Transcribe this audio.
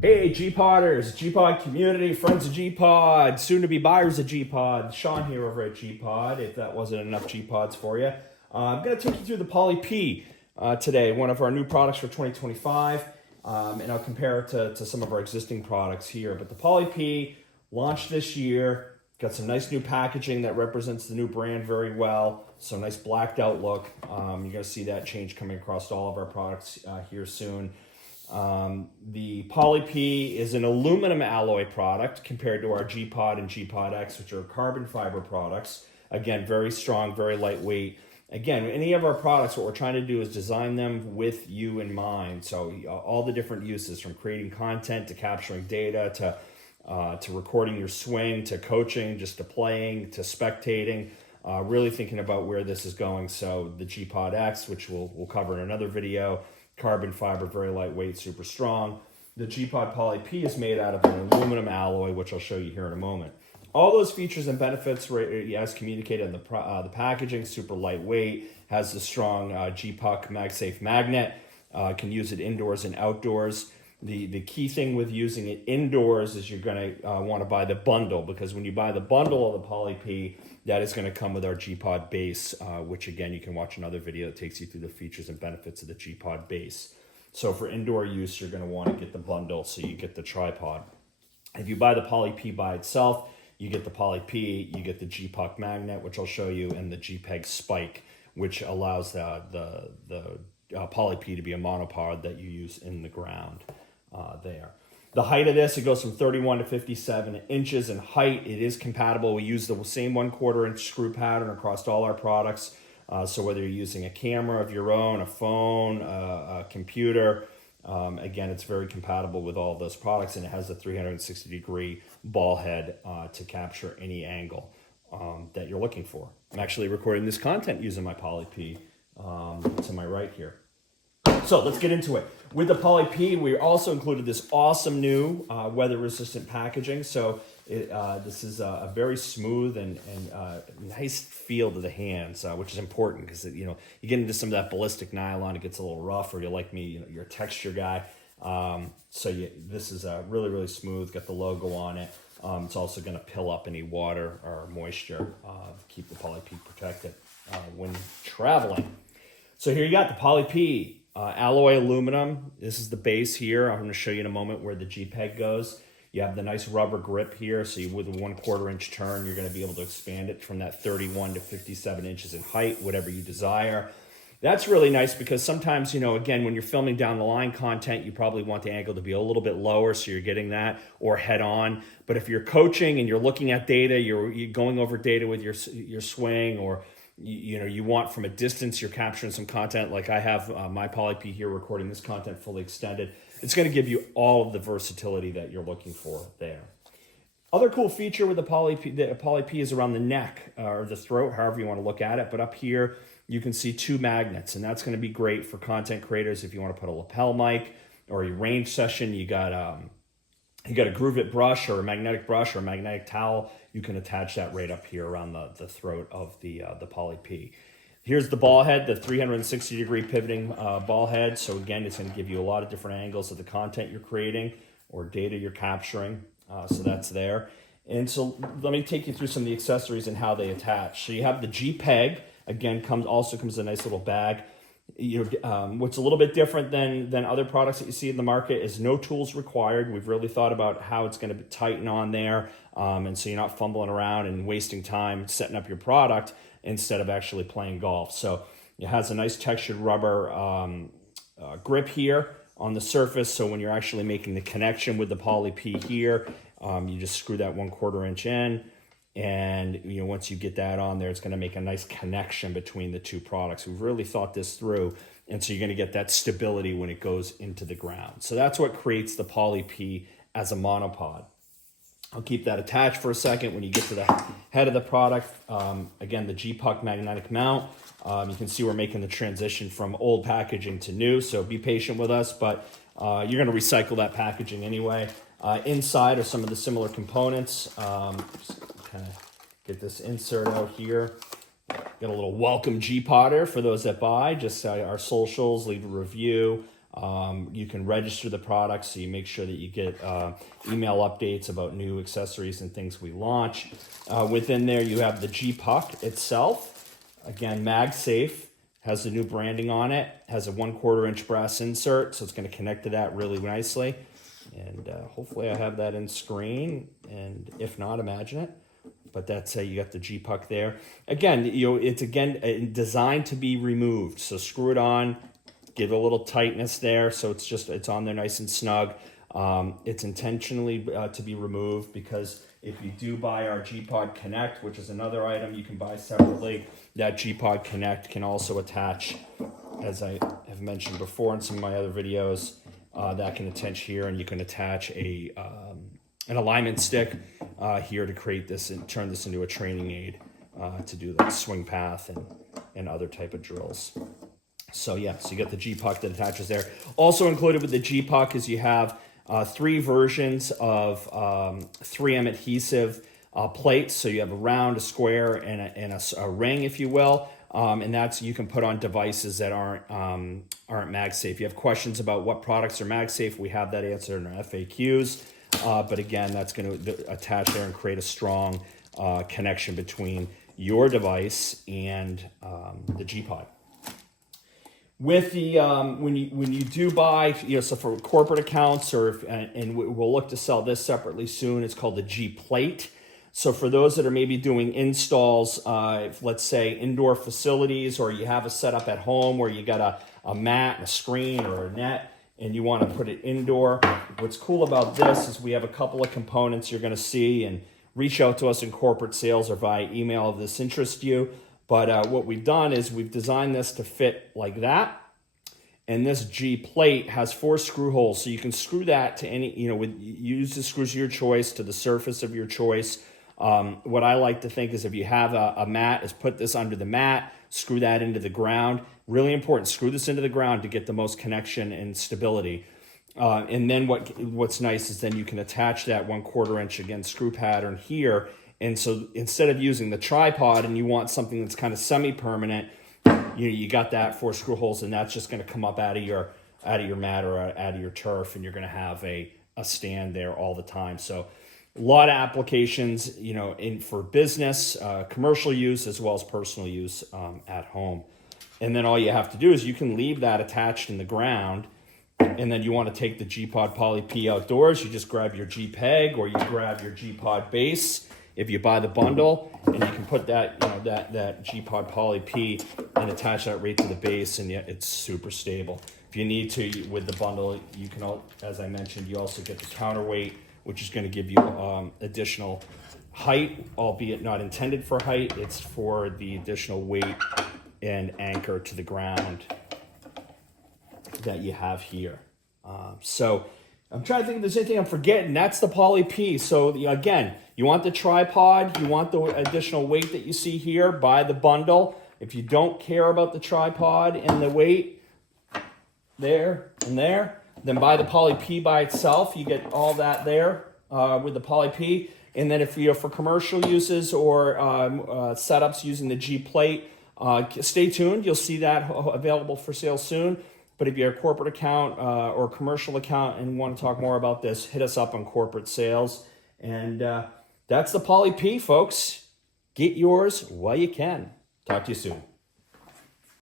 Hey, GPODers, GPOD community, friends of GPOD, soon to be buyers of GPOD. Sean here over at GPOD, if that wasn't enough GPODs for you. I'm going to take you through the Pauly P today, one of our new products for 2025, and I'll compare it to some of our existing products here. But the Pauly P launched this year, got some nice new packaging that represents the new brand very well, so nice blacked out look. You're going to see that change coming across all of our products here soon. The Pauly P is an aluminum alloy product compared to our GPOD and GPOD X, which are carbon fiber products. Again, very strong, very lightweight. Again, any of our products, what we're trying to do is design them with you in mind. So all the different uses, from creating content to capturing data to recording your swing, to coaching, just to playing, to spectating, really thinking about where this is going. So the GPOD X, which we'll cover in another video, carbon fiber, very lightweight, super strong. The GPOD Pauly P is made out of an aluminum alloy, which I'll show you here in a moment. All those features and benefits, as communicated in the packaging, super lightweight, has the strong GPUC MagSafe magnet, can use it indoors and outdoors. The key thing with using it indoors is you're going to want to buy the bundle, because when you buy the bundle of the Pauly P, that is going to come with our GPOD base, which again, you can watch another video that takes you through the features and benefits of the GPOD base. So for indoor use, you're going to want to get the bundle, so you get the tripod. If you buy the Pauly P by itself, you get the Pauly P, you get the GPUC magnet, which I'll show you, and the GPEG spike, which allows the Pauly P to be a monopod that you use in the ground there. The height of this, it goes from 31 to 57 inches in height. It is compatible. We use the same 1/4 inch screw pattern across all our products. So whether you're using a camera of your own, a phone, a computer, again, it's very compatible with all of those products, and it has a 360-degree ball head to capture any angle that you're looking for. I'm actually recording this content using my Pauly P to my right here. So let's get into it. With the Pauly P, we also included this awesome new weather-resistant packaging. So this is a very smooth and nice feel to the hands, which is important, because you get into some of that ballistic nylon, it gets a little rough, or you're like me, you're a texture guy. This is really, really smooth. Got the logo on it. It's also going to pill up any water or moisture, keep the Pauly P protected when traveling. So here you got the Pauly P. Alloy aluminum. This is the base here. I'm going to show you in a moment where the GPEG goes. You have the nice rubber grip here, so with a 1/4 inch turn, you're going to be able to expand it from that 31 to 57 inches in height, whatever you desire. That's really nice, because sometimes, again, when you're filming down the line content, you probably want the angle to be a little bit lower, so you're getting that, or head on. But if you're coaching and you're looking at data, you're going over data with your swing, or you want from a distance, you're capturing some content, like I have my Pauly P here recording this content fully extended. It's going to give you all of the versatility that you're looking for there. Other cool feature with the Pauly P is around the neck or the throat, however you want to look at it. But up here, you can see 2 magnets, and that's going to be great for content creators. If you want to put a lapel mic or a range session, you got a Groove It brush or a magnetic towel. You can attach that right up here around the throat of the Pauly P. Here's the ball head, the 360-degree pivoting ball head. So again, it's going to give you a lot of different angles of the content you're creating or data you're capturing. So that's there. And so let me take you through some of the accessories and how they attach. So you have the GPEG. Again, also comes in a nice little bag. What's a little bit different than other products that you see in the market is no tools required. We've really thought about how it's going to tighten on there, and so you're not fumbling around and wasting time setting up your product instead of actually playing golf. So it has a nice textured rubber grip here on the surface, so when you're actually making the connection with the Pauly P here, you just screw that 1/4 inch in. And once you get that on there, it's going to make a nice connection between the two products. We've really thought this through, and so you're going to get that stability when it goes into the ground. So that's what creates the Pauly P as a monopod. I'll keep that attached for a second. When you get to the head of the product, again, the GPUC magnetic mount. You can see we're making the transition from old packaging to new, so be patient with us, but you're going to recycle that packaging anyway. Inside are some of the similar components. Kind of get this insert out here. Got a little welcome GPODer for those that buy. Just our socials, leave a review. You can register the product, so you make sure that you get email updates about new accessories and things we launch. Within there, you have the GPOD itself. Again, MagSafe, has the new branding on it, has a 1/4 inch brass insert, so it's going to connect to that really nicely. And hopefully I have that in screen, and if not, imagine it. But that's you got the GPOD there. Again, it's designed to be removed. So screw it on, give it a little tightness there, so it's on there nice and snug. It's intentionally to be removed, because if you do buy our GPOD Connect, which is another item you can buy separately, that GPOD Connect can also attach, as I have mentioned before in some of my other videos, that can attach here, and you can attach an alignment stick here to create this and turn this into a training aid to do the swing path and other type of drills. So yeah, so you got the GPOD that attaches there. Also included with the GPOD is you have 3 versions of 3M adhesive plates. So you have a round, a square, and a ring, if you will. And that's you can put on devices that aren't MagSafe. If you have questions about what products are MagSafe, we have that answered in our FAQs. But again, that's going to attach there and create a strong connection between your device and the GPOD. With the when you do buy, so for corporate accounts, and we'll look to sell this separately soon. It's called the G Plate. So for those that are maybe doing installs, let's say indoor facilities, or you have a setup at home where you got a mat, a screen, or a net, and you want to put it indoor. What's cool about this is we have a couple of components you're going to see, and reach out to us in corporate sales or via email if this interests you. But what we've done is we've designed this to fit like that. And this G plate has 4 screw holes. So you can screw that to any, use the screws of your choice to the surface of your choice. What I like to think is if you have a mat, is put this under the mat, screw that into the ground. Really important, screw this into the ground to get the most connection and stability. And then what's nice is then you can attach that 1/4 inch, again, screw pattern here. And so instead of using the tripod and you want something that's kind of semi-permanent, you got that 4 screw holes, and that's just going to come up out of your mat or out of your turf, and you're going to have a stand there all the time. So a lot of applications, for business, commercial use, as well as personal use at home. And then all you have to do is you can leave that attached in the ground, and then you want to take the GPOD Pauly P outdoors, you just grab your G peg, or you grab your GPOD base if you buy the bundle, and you can put that that GPOD Pauly P and attach that right to the base, and it's super stable. If you need to, with the bundle, you can, as I mentioned, you also get the counterweight, which is going to give you additional height, albeit not intended for height. It's for the additional weight and anchor to the ground that you have here. So I'm trying to think if there's anything I'm forgetting. That's the Pauly P. So again, you want the tripod, you want the additional weight that you see here, buy the bundle. If you don't care about the tripod and the weight there and there, then buy the Pauly P by itself. You get all that there with the Pauly P. And then if you're for commercial uses or setups using the G plate, stay tuned. You'll see that available for sale soon. But if you're a corporate account or commercial account and want to talk more about this, hit us up on corporate sales. And that's the Pauly P, folks. Get yours while you can. Talk to you soon.